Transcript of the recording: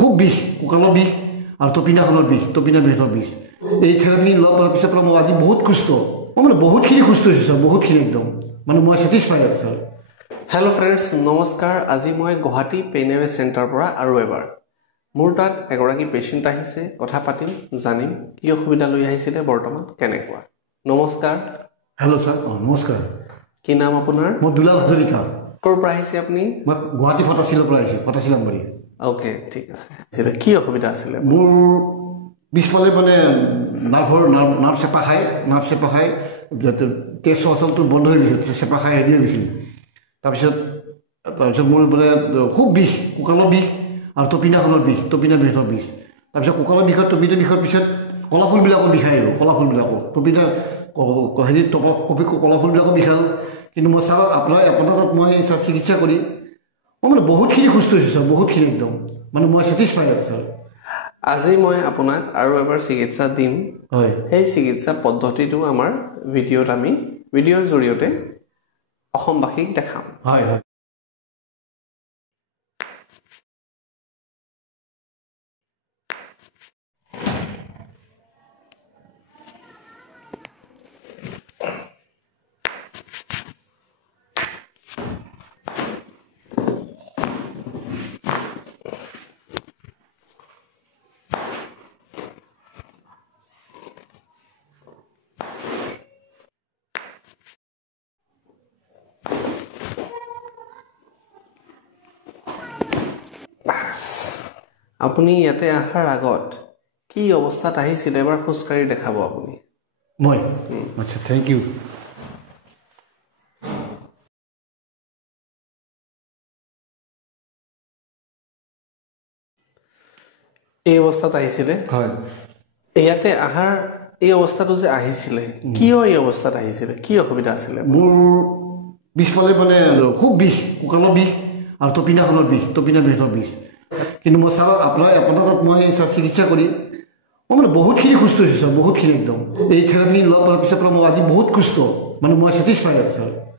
খুব বিষ কঁকালৰ বিষ আৰু তপিনাখনৰ বিষ তপিনা বিষৰ বিষ এই থেৰাপি লোৱাৰ কৰাৰ পিছৰ পৰা মই আজি বহুত সুস্থ মই মানে বহুতখিনি সুস্থ হৈছোঁ ছাৰ বহুতখিনি একদম মানে মই ছেটিছফাইড আৰু ছাৰ হেল্ল' ফ্ৰেণ্ডছ নমস্কাৰ আজি মই গুৱাহাটী পেইন এৱে চেণ্টাৰৰ পৰা আৰু এবাৰ মোৰ তাত এগৰাকী পেচেণ্ট আহিছে কথা পাতিম জানিম কি অসুবিধা লৈ আহিছিলে বৰ্তমান কেনেকুৱা নমস্কাৰ হেল্ল' ছাৰ নমস্কাৰ কি নাম আপোনাৰ মই দুলাল হাজৰিকা ক'ৰ পৰা আহিছে আপুনি মই গুৱাহাটী ফটাচিলৰ পৰা আহিছোঁ ফটাচিলামবাৰী অ'কে ঠিক আছে কি অসুবিধা আছিলে মোৰ পিছফালে মানে নাৰ্ভ চেপা খাই তেজ চলাচলটো বন্ধ হৈ গৈছিল চেপা খাই হেৰি হৈ গৈছিল তাৰপিছত মোৰ মানে খুব বিষ কঁকালৰ বিষ আৰু তপিনাখনৰ বিষ তপিনা বিষৰ বিষ তাৰপিছত কঁকালৰ বিষত তপিনা বিষৰ পিছত কলাফুলবিলাকো বিষাই আহিব কলাফুলবিলাকো তপিনা হেৰি কলাফুলবিলাকো বিষাল কিন্তু মই ছাৰ আপোনাৰ তাত মই ছাৰ চিকিৎসা কৰি মই মানে বহুতখিনি সুস্থ হৈছোঁ ছাৰ বহুতখিনি একদম মানে মই ছেটিছফাইড আৰু ছাৰ আজি মই আপোনাক আৰু এবাৰ চিকিৎসা দিম হয় সেই চিকিৎসা পদ্ধতিটো আমাৰ ভিডিঅ'ৰ জৰিয়তে অসমবাসীক দেখাম হয় হয় আপুনি ইয়াতে অহাৰ আগত কি অৱস্থাত আহিছিলে এবাৰ খোজকাঢ়ি দেখাব আপুনি মই আচ্ছা থেংক ইউ এই অৱস্থাত আহিছিলে হয় ইয়াতে অহাৰ এই অৱস্থাটো যে আহিছিলে কিয় এই অৱস্থাত আহিছিলে কি অসুবিধা আছিলে মোৰ পিছফালে মানে খুব বিষ কঁকালৰ বিষ আৰু তপিনাখনৰ বিষ তপিনা বিষৰ বিষ কিন্তু মই ছাৰ আপোনাৰ তাত মই ছাৰ চিকিৎসা কৰি মই মানে বহুতখিনি সুস্থ হৈছোঁ ছাৰ বহুতখিনি একদম এই থেৰাপি লোৱাৰ কৰাৰ পিছৰ পৰা মই আজি বহুত সুস্থ মানে মই ছেটিছফাইড আৰু ছাৰ